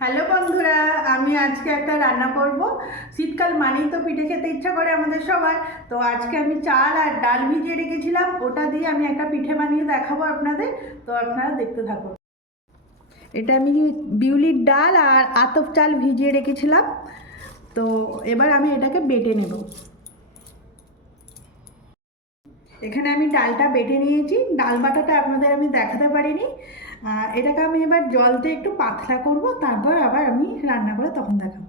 Hello বন্ধুরা, আমি আজকে একটা রান্না করব। শীতকাল মানেই তো পিঠে খেতে ইচ্ছা করে আমাদের সবার। তো আজকে আমি চাল আর ডাল ভিজিয়ে রেখেছিলাম, ওটা দিয়ে আমি একটা পিঠে বানিয়ে দেখাবো আপনাদের। তো আপনারা দেখতে থাকুন। এটা আমি বিউলির ডাল আর আতপ চাল ভিজিয়ে রেখেছিলাম। তো এবার আমি এটাকে বেটে নেব। এখানে আমি ডালটা বেটে নিয়েছি। ডাল বাটাটা আপনাদের আমি দেখাতে পারিনি। এটাকে আমি এবার জল দিয়ে একটু পাতলা করব, তারপর আবার আমি রান্না করে তখন দেখাবো।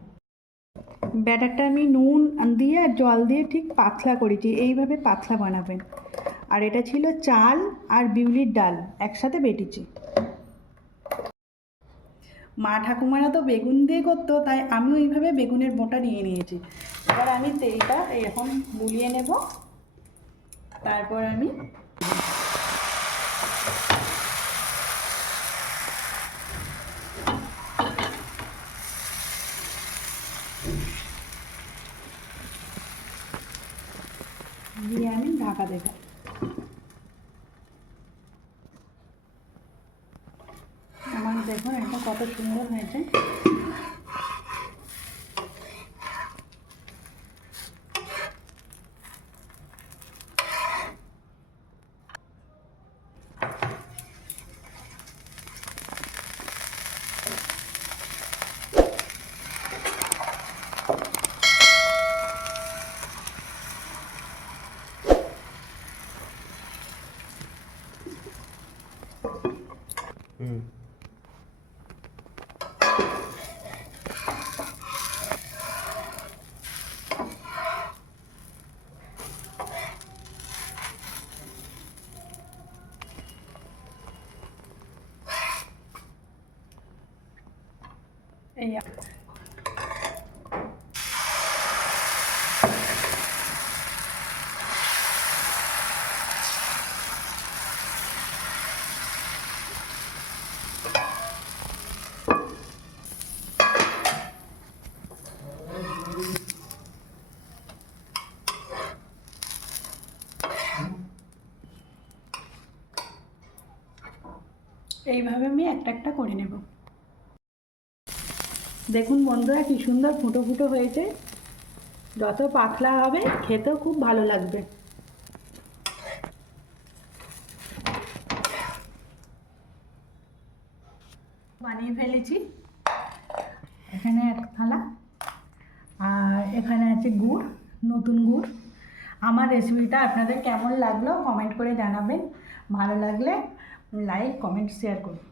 ব্যাটারটা আমি নুন দিয়ে আর জল দিয়ে ঠিক পাতলা করেছি, এইভাবে পাতলা বানাবেন। আর এটা ছিল চাল আর বিউলির ডাল একসাথে বেটেছি। মা ঠাকুমারা তো বেগুন দিয়ে করতো, তাই আমিও এইভাবে বেগুনের বোঁটা নিয়ে নিয়েছি। এবার আমি তেলটা এখন বুলিয়ে নেব, তারপর আমি দিয়ে ঢাকা দেব। আমার দেখুন এটা কত সুন্দর হয়েছে। এই এইভাবে আমি একটা একটা করে নেব। দেখুন বন্ধুরা কি সুন্দর ফুটো ফুটো হয়েছে। যত পাতলা হবে খেতেও খুব ভালো লাগবে। বানিয়ে ফেলেছি। এখানে এক থালা, আর এখানে আছে গুড়, নতুন গুড়। আমার রেসিপিটা আপনাদের কেমন লাগলো কমেন্ট করে জানাবেন। ভালো লাগলে লাইক কমেন্ট শেয়ার করুন।